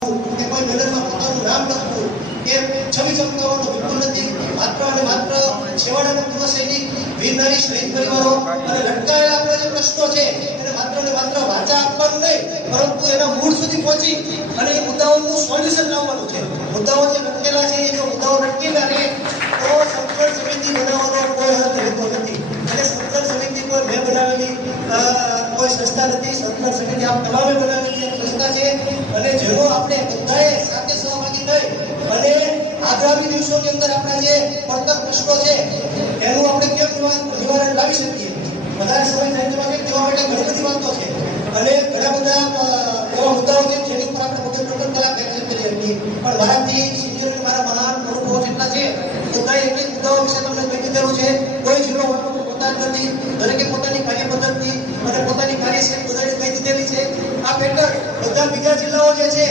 કે કોઈ બેનરમાં પોતાનું નામ લખવું કે છબી ચમકાવવાનો બિલકુલ નથી. માત્ર અને માત્ર છેવાડાના પૂર્વ સૈનિક, વીર નારી શહીદ પરિવારો અને લટકાયેલા આપણા જે પ્રશ્નો છે એને માત્ર ને માત્ર વાચા આપવાનું નહીં, પરંતુ એના મૂળ સુધી પહોંચી અને એ મુદ્દાઓનું સોલ્યુશન લાવવાનું છે. મુદ્દાઓ જે લટકેલા છે એ જો મુદ્દાઓ લટકેલા રહે તો સંકલન સમિતિ બનાવવાનો કોઈ અર્થ રહેતો નથી. અને સંકલન સમિતિ કોઈ મેં બનાવેલી કોઈ સંસ્થા નથી. સંકલન સમિતિ આપ તમામે બનાવેલી એક સંસ્થા છે અને જેનો આપણે બધાએ સાથે સહભાગી થઈ અને આગામી દિવસોની અંદર આપણા જે પડતર પ્રશ્નો છે એનું આપણે કેમ નિવારણ લાવી શકીએ. વધારે સમય સાહિત્યમાં કેમ દેવા માટે ઘણી બધી વાતો છે અને ઘણા બધા એવા મુદ્દાઓ છે જેની ઉપર આપણે મગજ ટોટલ કલાક લેક્ચર કરી શકીએ. પણ મારાથી સિનિયર મારા મહાન અનુભવો જેટલા છે બધાએ એટલી મુદ્દાઓ વિશે તમને કહી દીધેલું છે. કોઈ જીરો પોતા નથી, દરેકે પોતાની કાર્ય પદ્ધતિ અને પોતાની કાર્યશૈલી બધાને કહી દીધેલી છે. આ પેટર્ન બધા બીજા જિલ્લાઓ જે છે